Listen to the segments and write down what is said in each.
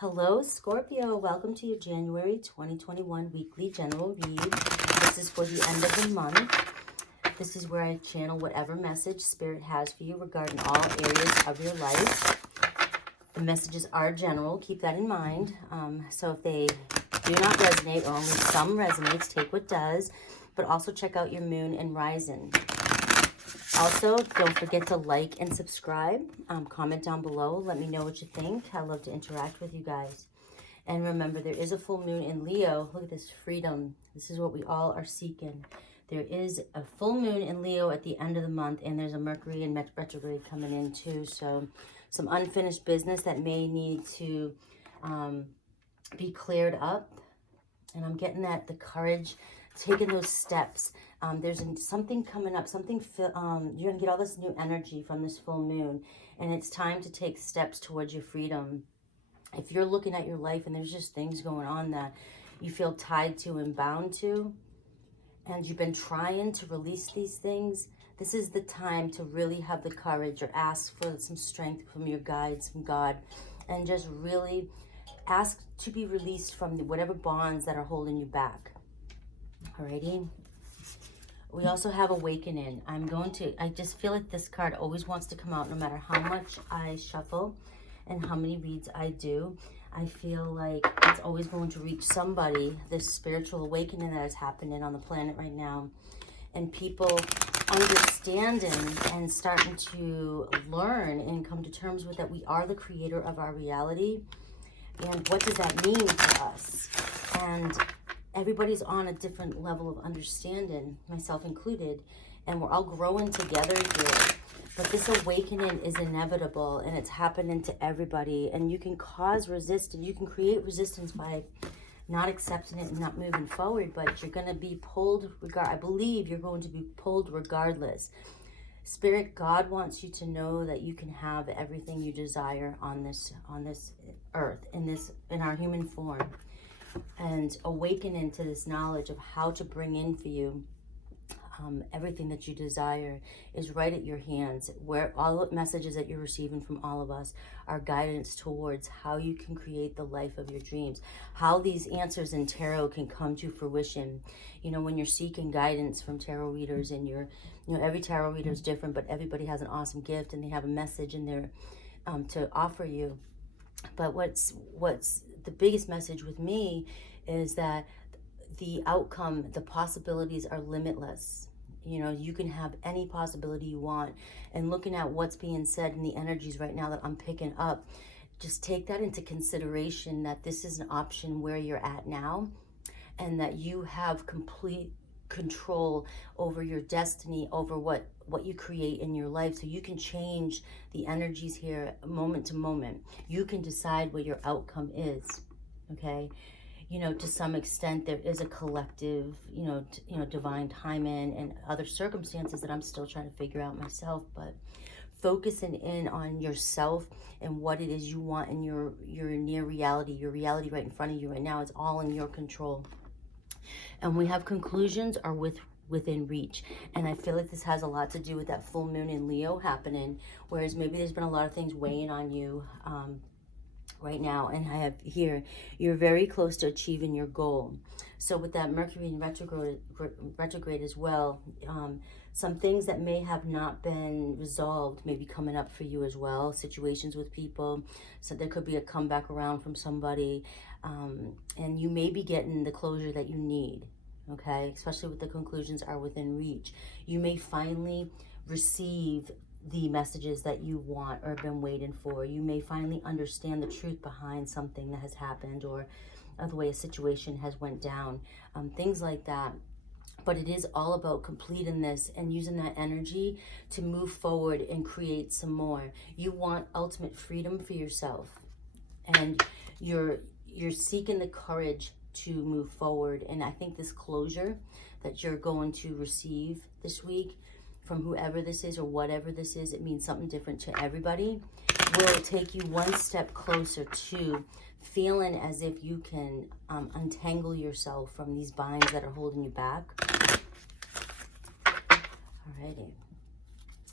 Hello, Scorpio. Welcome to your January 2021 weekly general read. This is for the end of the month. This is where I channel whatever message Spirit has for you regarding all areas of your life. The messages are general. Keep that in mind. So if they do not resonate, or only some resonates, take what does. But also check out your moon and rising. Also, don't forget to like and subscribe. Comment down below. Let me know what you think. I love to interact with you guys. And remember, there is a full moon in Leo. Look at this, freedom. This is what we all are seeking. There is a full moon in Leo at the end of the month, and there's a Mercury in retrograde coming in too. So some unfinished business that may need to be cleared up. And I'm getting that, the courage, taking those steps. There's something coming up, you're going to get all this new energy from this full moon, and it's time to take steps towards your freedom. If you're looking at your life and there's just things going on that you feel tied to and bound to, and you've been trying to release these things, this is the time to really have the courage, or ask for some strength from your guides, from God, and just really ask to be released from whatever bonds that are holding you back. Alrighty. We also have awakening. I just feel like this card always wants to come out no matter how much I shuffle and how many reads I do. I feel like it's always going to reach somebody, this spiritual awakening that is happening on the planet right now. And people understanding and starting to learn and come to terms with that we are the creator of our reality. And what does that mean to us? And everybody's on a different level of understanding, myself included, and we're all growing together here. But this awakening is inevitable, and it's happening to everybody. And you can cause resistance. You can create resistance by not accepting it and not moving forward, but you're going to be pulled. I believe you're going to be pulled regardless. Spirit, God wants you to know that you can have everything you desire on this earth, in our human form. And awakening to this knowledge of how to bring in for you everything that you desire is right at your hands, where all the messages that you're receiving from all of us are guidance towards how you can create the life of your dreams, how these answers in tarot can come to fruition. You know, when you're seeking guidance from tarot readers, and every tarot reader is different, but everybody has an awesome gift and they have a message in there to offer you. But what's the biggest message with me is that the outcome, the possibilities are limitless. You know, you can have any possibility you want. And looking at what's being said in the energies right now that I'm picking up, just take that into consideration, that this is an option where you're at now, and that you have complete control over your destiny, over what you create in your life. So you can change the energies here moment to moment. You can decide what your outcome is. Okay, to some extent there is a collective, divine timing and other circumstances that I'm still trying to figure out myself. But focusing in on yourself and what it is you want in your near reality, your reality right in front of you right now, is all in your control. And we have conclusions are within reach. And I feel like this has a lot to do with that full moon in Leo happening, whereas maybe there's been a lot of things weighing on you right now. And I have here, you're very close to achieving your goal. So with that Mercury in retrograde as well, some things that may have not been resolved may be coming up for you as well. Situations with people, so there could be a comeback around from somebody, and you may be getting the closure that you need. Okay, especially with the conclusions are within reach. You may finally receive the messages that you want or have been waiting for. You may finally understand the truth behind something that has happened, or the way a situation has went down, things like that. But it is all about completing this and using that energy to move forward and create some more. You want ultimate freedom for yourself, and you're seeking the courage to move forward. And I think this closure that you're going to receive this week from whoever this is or whatever this is, it means something different to everybody, will take you one step closer to feeling as if you can untangle yourself from these binds that are holding you back. Alrighty,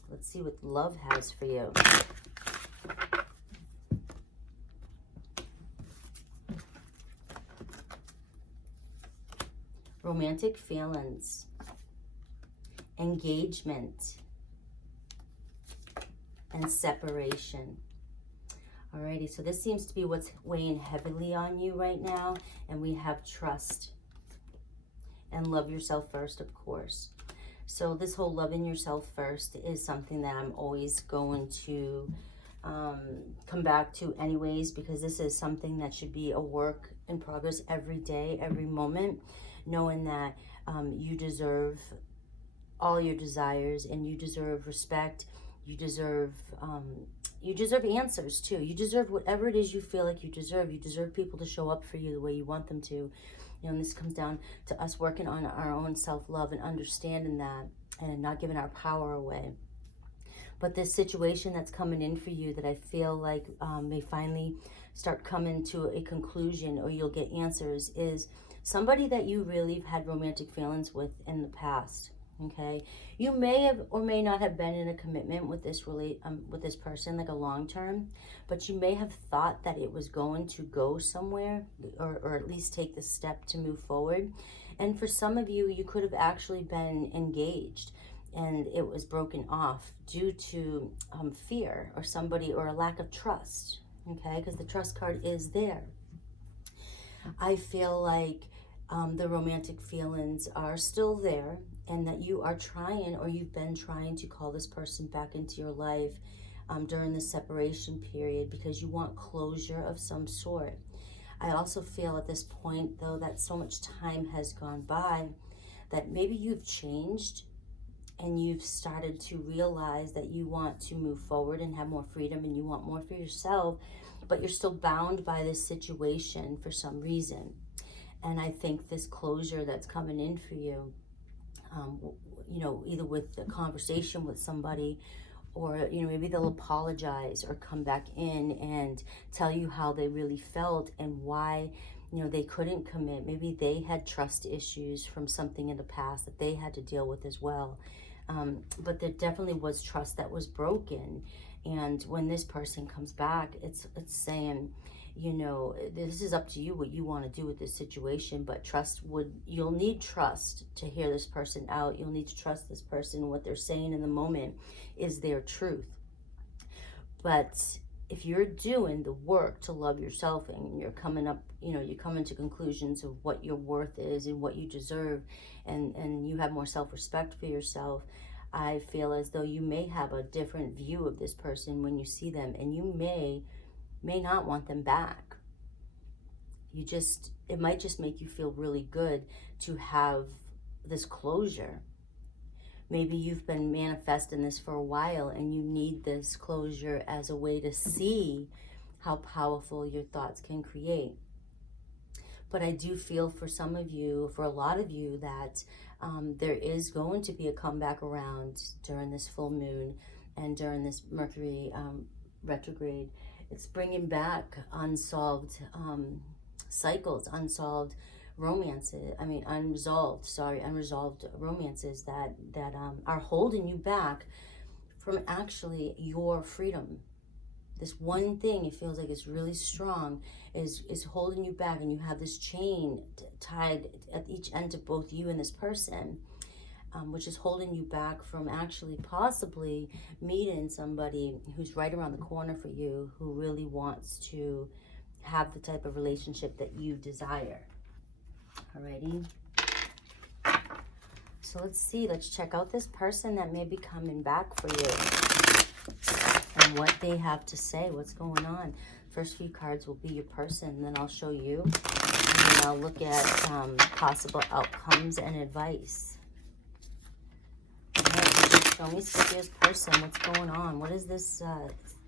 let's see what love has for you. romantic feelings, engagement, and separation. Alrighty, so this seems to be what's weighing heavily on you right now. And we have trust and love yourself first, of course. So this whole loving yourself first is something that I'm always going to come back to anyways, because this is something that should be a work in progress every day, every moment, knowing that you deserve all your desires, and you deserve respect. You deserve answers too. You deserve whatever it is you feel like you deserve. You deserve people to show up for you the way you want them to. You know, and this comes down to us working on our own self-love and understanding that, and not giving our power away. But this situation that's coming in for you that I feel like may finally start coming to a conclusion, or you'll get answers, is somebody that you really have had romantic feelings with in the past. Okay, you may have or may not have been in a commitment with this person, like a long term, but you may have thought that it was going to go somewhere, or at least take the step to move forward. And for some of you, you could have actually been engaged and it was broken off due to fear, or somebody, or a lack of trust. Okay, because the trust card is there. I feel like the romantic feelings are still there, and that you are trying, or you've been trying to call this person back into your life during the separation period, because you want closure of some sort. I also feel at this point, though, that so much time has gone by that maybe you've changed and you've started to realize that you want to move forward and have more freedom, and you want more for yourself, but you're still bound by this situation for some reason. And I think this closure that's coming in for you, you know, either with a conversation with somebody, or, you know, maybe they'll apologize or come back in and tell you how they really felt and why, you know, they couldn't commit. Maybe they had trust issues from something in the past that they had to deal with as well. But there definitely was trust that was broken. And when this person comes back, it's saying, you know, this is up to you what you want to do with this situation, but you'll need trust to hear this person out. You'll need to trust this person. What they're saying in the moment is their truth. But if you're doing the work to love yourself, and you're coming up, you know, you come into conclusions of what your worth is and what you deserve, and you have more self-respect for yourself, I feel as though you may have a different view of this person when you see them, and you may not want them back. It might just make you feel really good to have this closure. Maybe you've been manifesting this for a while, and you need this closure as a way to see how powerful your thoughts can create. But I do feel for some of you, for a lot of you, that there is going to be a comeback around during this full moon and during this Mercury retrograde. It's bringing back unsolved cycles, unsolved romances. I mean, unresolved romances that are holding you back from actually your freedom. This one thing, it feels like it's really strong, is holding you back, and you have this chain tied at each end to both you and this person, which is holding you back from actually possibly meeting somebody who's right around the corner for you, who really wants to have the type of relationship that you desire. Alrighty. So let's see, let's check out this person that may be coming back for you and what they have to say, what's going on. First few cards will be your person, and then I'll show you, and then I'll look at possible outcomes and advice. Show me Scorpio's person. What's going on? What is this?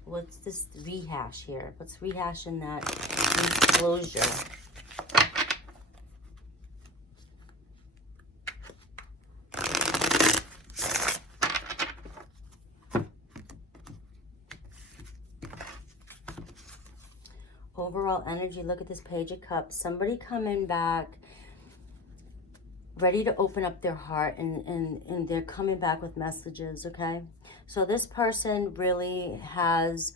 What's this rehash here? What's rehashing that closure? Overall energy. Look at this Page of Cups. Somebody coming back, ready to open up their heart, and they're coming back with messages, okay? So this person really has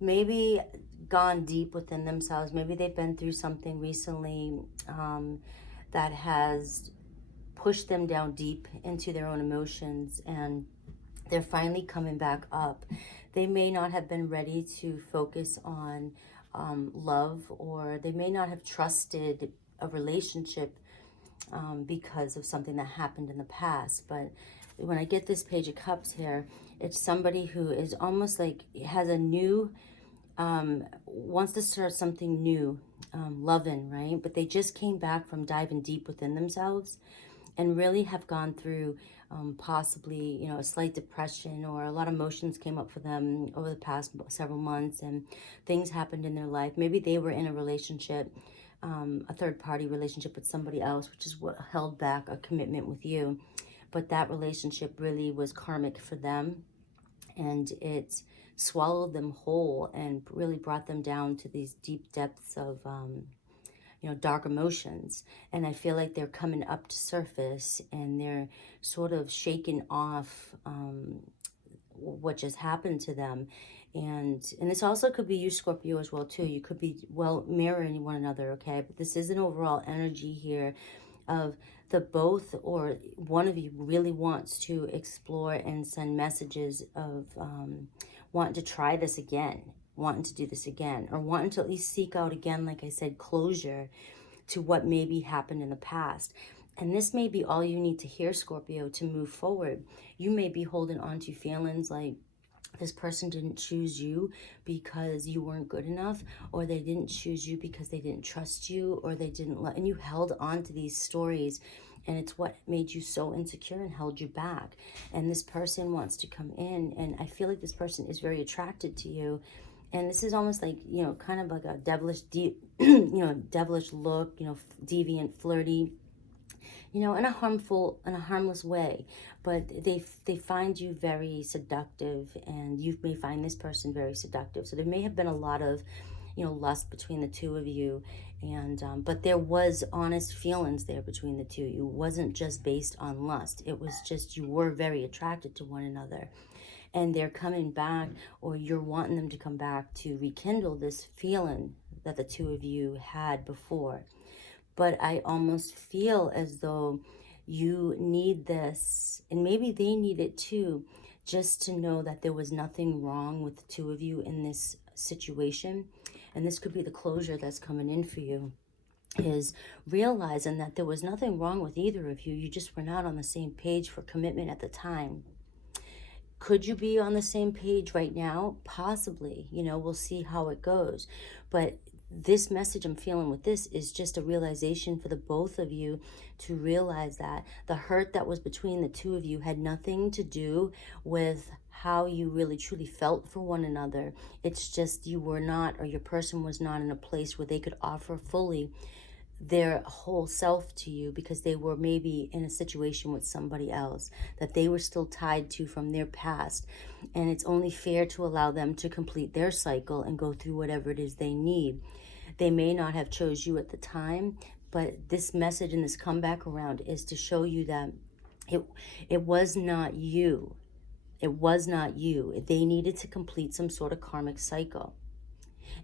maybe gone deep within themselves. Maybe they've been through something recently that has pushed them down deep into their own emotions, and they're finally coming back up. They may not have been ready to focus on love, or they may not have trusted a relationship because of something that happened in the past. But when I get this Page of Cups here, it's somebody who is almost like has a new, wants to start something new, loving, right? But they just came back from diving deep within themselves and really have gone through possibly, you know, a slight depression, or a lot of emotions came up for them over the past several months, and things happened in their life. Maybe they were in a relationship, a third-party relationship with somebody else, which is what held back a commitment with you. But that relationship really was karmic for them, and it swallowed them whole and really brought them down to these deep depths of you know, dark emotions. And I feel like they're coming up to surface, and they're sort of shaking off what just happened to them. And this also could be you, Scorpio, as well too. You could be, well, mirroring one another, okay? But this is an overall energy here of the both or one of you really wants to explore and send messages of wanting to try this again, wanting to do this again, or wanting to at least seek out again, like I said, closure to what maybe happened in the past. And this may be all you need to hear, Scorpio, to move forward. You may be holding on to feelings like this person didn't choose you because you weren't good enough, or they didn't choose you because they didn't trust you, or they didn't let, and you held on to these stories, and it's what made you so insecure and held you back. And this person wants to come in, and I feel like this person is very attracted to you. And this is almost like, you know, kind of like a devilish, you know, devilish look, you know, deviant, flirty, you know, in a harmless way. But they find you very seductive, and you may find this person very seductive. So there may have been a lot of, you know, lust between the two of you. And but there was honest feelings there between the two. It wasn't just based on lust. It was just you were very attracted to one another. And they're coming back, or you're wanting them to come back to rekindle this feeling that the two of you had before. But I almost feel as though you need this, and maybe they need it too, just to know that there was nothing wrong with the two of you in this situation. And this could be the closure that's coming in for you, is realizing that there was nothing wrong with either of you. You just were not on the same page for commitment at the time. Could you be on the same page right now? Possibly. You know, we'll see how it goes. But this message I'm feeling with this is just a realization for the both of you to realize that the hurt that was between the two of you had nothing to do with how you really truly felt for one another. It's just you were not, or your person was not in a place where they could offer fully their whole self to you, because they were maybe in a situation with somebody else that they were still tied to from their past. And it's only fair to allow them to complete their cycle and go through whatever it is they need. They may not have chose you at the time, but this message and this comeback around is to show you that it was not you. It was not you. They needed to complete some sort of karmic cycle.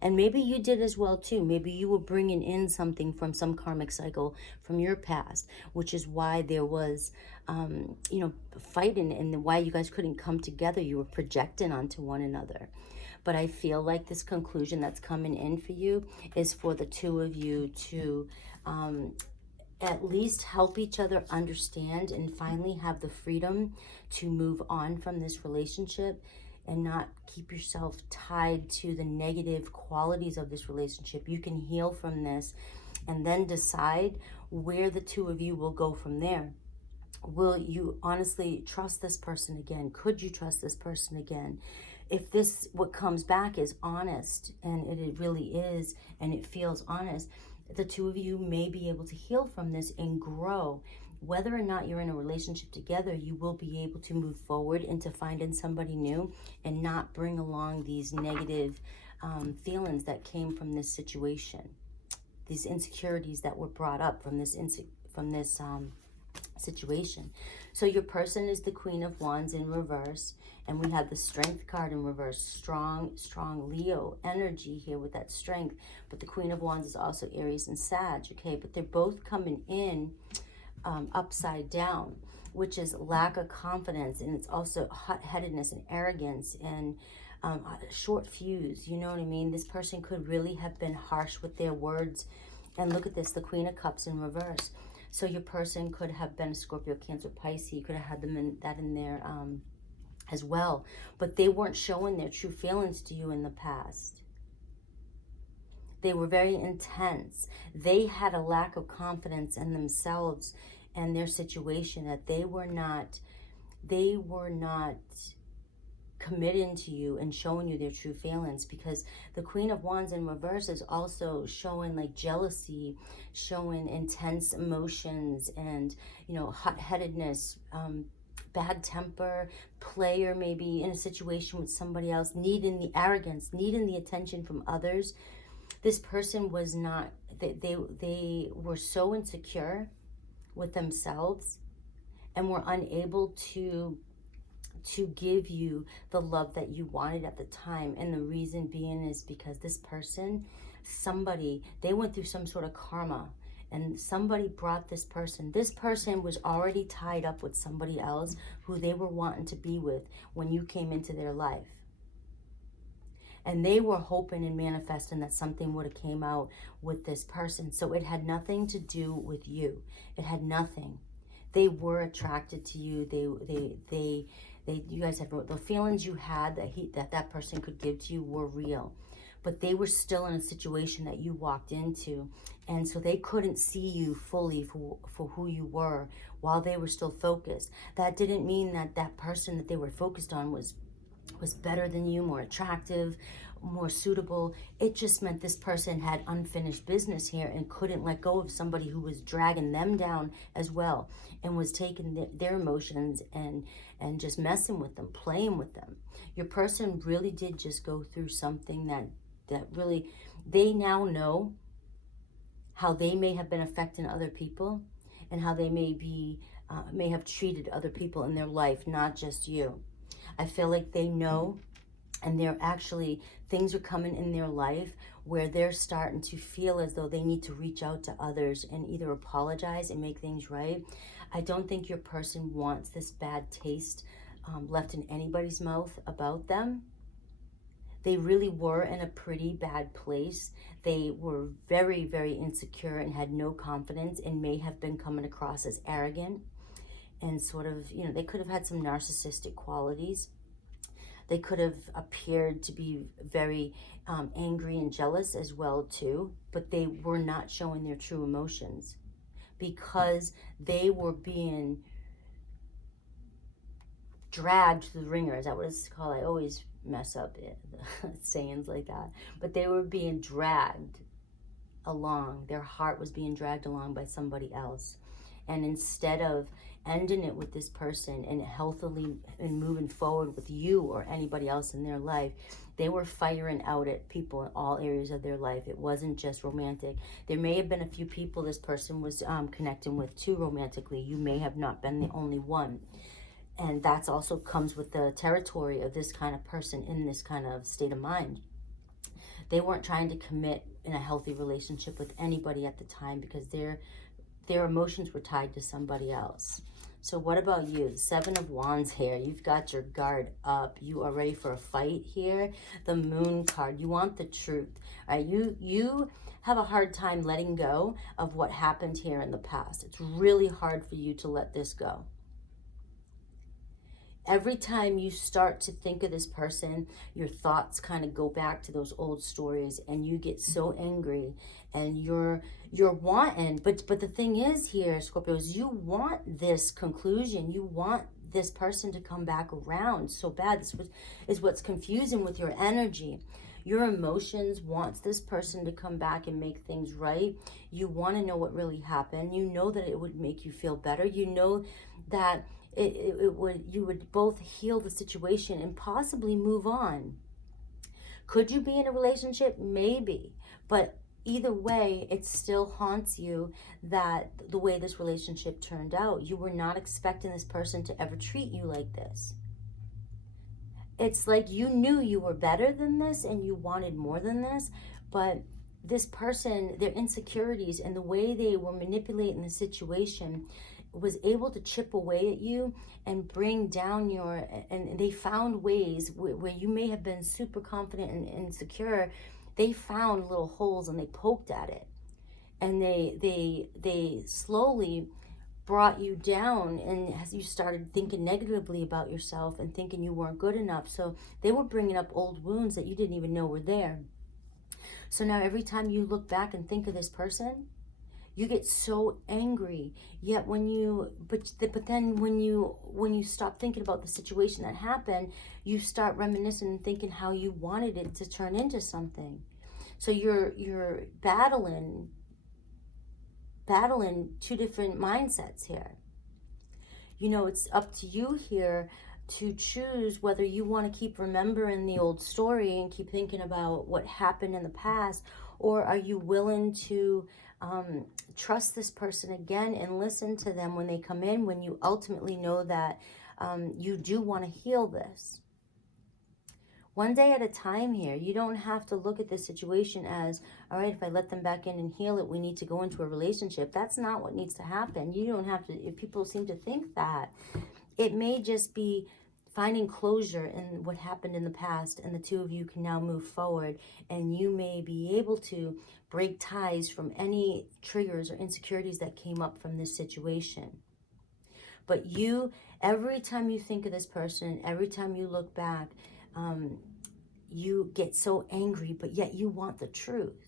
And maybe you did as well too. Maybe you were bringing in something from some karmic cycle from your past, which is why there was, you know, fighting, and why you guys couldn't come together. You were projecting onto one another. But I feel like this conclusion that's coming in for you is for the two of you to at least help each other understand and finally have the freedom to move on from this relationship, and not keep yourself tied to the negative qualities of this relationship. You can heal from this and then decide where the two of you will go from there. Will you honestly trust this person again? Could you trust this person again? If this, what comes back is honest, and it really is, and it feels honest, the two of you may be able to heal from this and grow. Whether or not you're in a relationship together, you will be able to move forward into finding somebody new and not bring along these negative feelings that came from this situation, these insecurities that were brought up from this situation. So your person is the Queen of Wands in reverse, and we have the Strength card in reverse. Strong Leo energy here with that strength. But the Queen of Wands is also Aries and Sag, okay? But they're both coming in upside down, which is lack of confidence, and it's also hot-headedness and arrogance and short fuse. You know what I mean? This person could really have been harsh with their words. And look at this, the Queen of Cups in reverse. So your person could have been a Scorpio, Cancer, Pisces. You could have had them in there as well. But they weren't showing their true feelings to you in the past. They were very intense. They had a lack of confidence in themselves and their situation, that they were not committing to you and showing you their true feelings, because the Queen of Wands in reverse is also showing like jealousy, showing intense emotions, and hot-headedness, bad temper, player, maybe in a situation with somebody else, needing the arrogance, needing the attention from others. This person was not, they were so insecure with themselves and were unable to give you the love that you wanted at the time. And the reason being is because this person, they went through some sort of karma, and somebody brought this person was already tied up with somebody else who they were wanting to be with when you came into their life. And they were hoping and manifesting that something would have came out with this person. So it had nothing to do with you. It had nothing. They were attracted to you. You guys had the feelings you had that person could give to you were real. But they were still in a situation that you walked into. And so they couldn't see you fully for who you were while they were still focused. That didn't mean that person that they were focused on was better than you, more attractive, more suitable. It just meant this person had unfinished business here and couldn't let go of somebody who was dragging them down as well, and was taking their emotions and just messing with them, playing with them. Your person really did just go through something that really, they now know how they may have been affecting other people, and how they may have treated other people in their life, not just you. I feel like they know, and things are coming in their life where they're starting to feel as though they need to reach out to others and either apologize and make things right. I don't think your person wants this bad taste left in anybody's mouth about them. They really were in a pretty bad place. They were very, very insecure and had no confidence, and may have been coming across as arrogant. And sort of, they could have had some narcissistic qualities. They could have appeared to be very angry and jealous as well too, but they were not showing their true emotions because they were being dragged through the ringer. Is that what it's called? I always mess up sayings like that. But they were being dragged along. Their heart was being dragged along by somebody else. And instead of ending it with this person and healthily and moving forward with you or anybody else in their life, they were firing out at people in all areas of their life. It wasn't just romantic. There may have been a few people this person was connecting with too romantically. You may have not been the only one. And that's also comes with the territory of this kind of person in this kind of state of mind. They weren't trying to commit in a healthy relationship with anybody at the time because their emotions were tied to somebody else. So what about you? The Seven of Wands here. You've got your guard up. You are ready for a fight here. The Moon card. You want the truth. Right? You have a hard time letting go of what happened here in the past. It's really hard for you to let this go. Every time you start to think of this person, your thoughts kind of go back to those old stories, and you get so angry, and you're wanting, but the thing is here, Scorpios, you want this conclusion. You want this person to come back around so bad. This is what's confusing with your energy. Your emotions wants this person to come back and make things right. You want to know what really happened. You know that it would make you feel better. You know that you would both heal the situation and possibly move on. Could you be in a relationship? Maybe. But either way, it still haunts you that the way this relationship turned out. You were not expecting this person to ever treat you like this. It's like you knew you were better than this and you wanted more than this, but this person, their insecurities and the way they were manipulating the situation was able to chip away at you and bring down your, and they found ways where you may have been super confident and secure. They found little holes and they poked at it, and they slowly brought you down, and as you started thinking negatively about yourself and thinking you weren't good enough. So they were bringing up old wounds that you didn't even know were there. So now every time you look back and think of this person, you get so angry. Yet when you, but then when you stop thinking about the situation that happened, you start reminiscing and thinking how you wanted it to turn into something. So you're battling two different mindsets here. You know, it's up to you here to choose whether you want to keep remembering the old story and keep thinking about what happened in the past, or are you willing to trust this person again and listen to them when they come in, when you ultimately know that you do want to heal this. One day at a time here. You don't have to look at this situation as, all right, if I let them back in and heal it, we need to go into a relationship. That's not what needs to happen. You don't have to, if people seem to think that, it may just be finding closure in what happened in the past, and the two of you can now move forward, and you may be able to break ties from any triggers or insecurities that came up from this situation. But you, every time you think of this person, every time you look back, you get so angry, but yet you want the truth.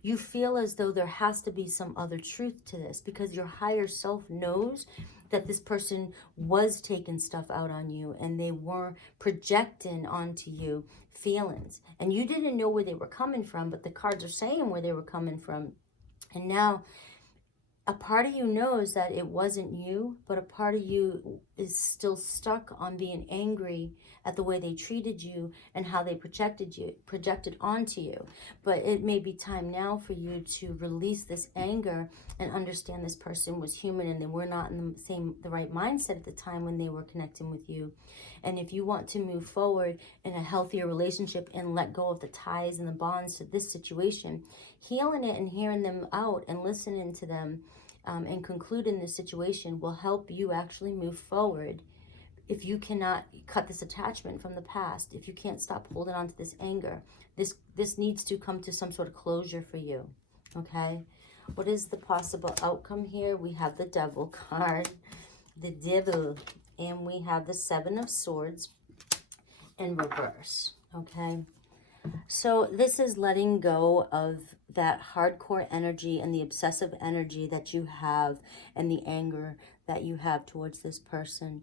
You feel as though there has to be some other truth to this, because your higher self knows that this person was taking stuff out on you, and they were projecting onto you feelings. And you didn't know where they were coming from, but the cards are saying where they were coming from. And now a part of you knows that it wasn't you, but a part of you is still stuck on being angry at the way they treated you and how they projected onto you. But it may be time now for you to release this anger and understand this person was human, and they were not in the right mindset at the time when they were connecting with you. And if you want to move forward in a healthier relationship and let go of the ties and the bonds to this situation, healing it and hearing them out and listening to them and concluding this situation will help you actually move forward. If you cannot cut this attachment from the past, if you can't stop holding on to this anger, this needs to come to some sort of closure for you, okay? What is the possible outcome here? We have the Devil card, the Devil, and we have the Seven of Swords in reverse, okay? So this is letting go of that hardcore energy and the obsessive energy that you have, and the anger that you have towards this person.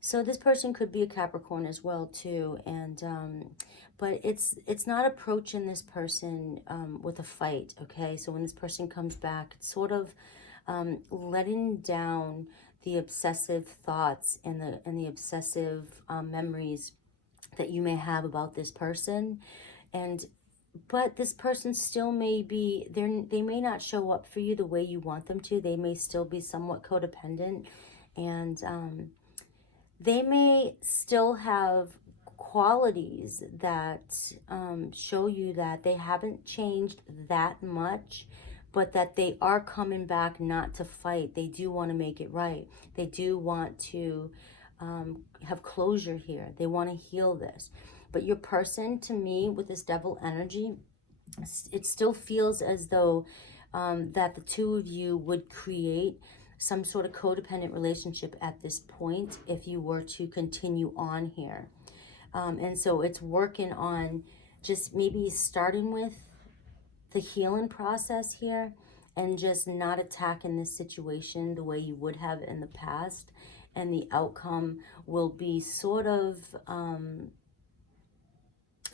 So this person could be a Capricorn as well too, and but it's not approaching this person with a fight, okay? So when this person comes back, it's sort of letting down the obsessive thoughts and the obsessive memories that you may have about this person. But this person still may be, they may not show up for you the way you want them to. They may still be somewhat codependent, and they may still have qualities that show you that they haven't changed that much, but that they are coming back not to fight. They do want to make it right. They do want to have closure here. They want to heal this. But your person, to me, with this Devil energy, it still feels as though that the two of you would create some sort of codependent relationship at this point if you were to continue on here. And so it's working on just maybe starting with the healing process here and just not attacking this situation the way you would have in the past. And the outcome will be sort of,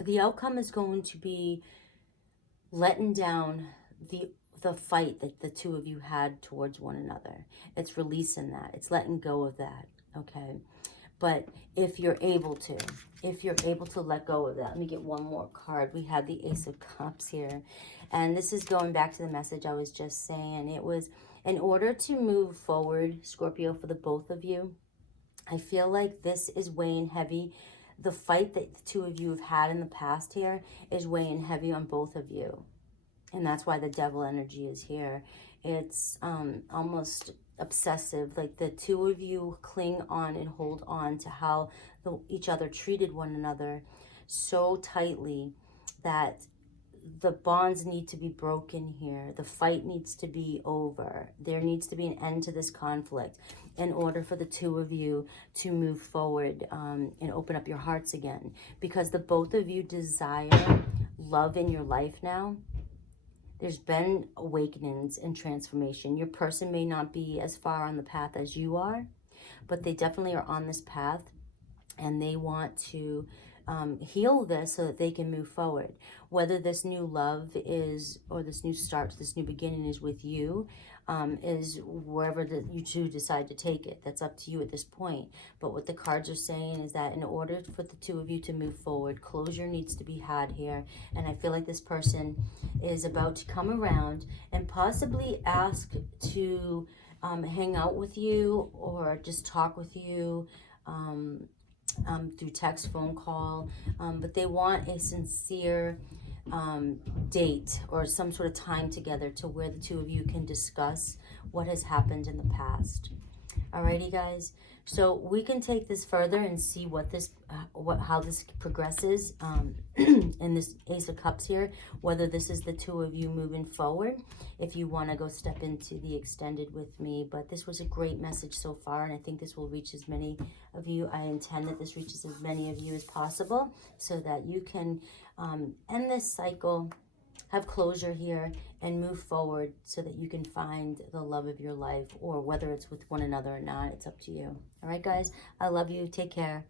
the outcome is going to be letting down the fight that the two of you had towards one another. It's releasing that. It's letting go of that, okay? But if you're able to let go of that, let me get one more card. We have the Ace of Cups here. And this is going back to the message I was just saying. It was, in order to move forward, Scorpio, for the both of you, I feel like this is weighing heavy, the fight that the two of you have had in the past here is weighing heavy on both of you. And that's why the devil energy is here. It's almost obsessive. Like the two of you cling on and hold on to how each other treated one another so tightly that the bonds need to be broken here. The fight needs to be over. There needs to be an end to this conflict in order for the two of you to move forward and open up your hearts again. Because the both of you desire love in your life now. There's been awakenings and transformation. Your person may not be as far on the path as you are, but they definitely are on this path, and they want to heal this so that they can move forward. Whether this new love is, or this new start, this new beginning is with you, is wherever you two decide to take it. That's up to you at this point. But what the cards are saying is that in order for the two of you to move forward, closure needs to be had here. And I feel like this person is about to come around and possibly ask to hang out with you or just talk with you, through text, phone call, but they want a sincere date or some sort of time together to where the two of you can discuss what has happened in the past. Alrighty, guys. So we can take this further and see what this, how this progresses in this Ace of Cups here. Whether this is the two of you moving forward, if you want to go step into the extended with me. But this was a great message so far, and I think this will reach as many of you. I intend that this reaches as many of you as possible, so that you can end this cycle, have closure here, and move forward so that you can find the love of your life, or whether it's with one another or not, it's up to you. All right, guys, I love you. Take care.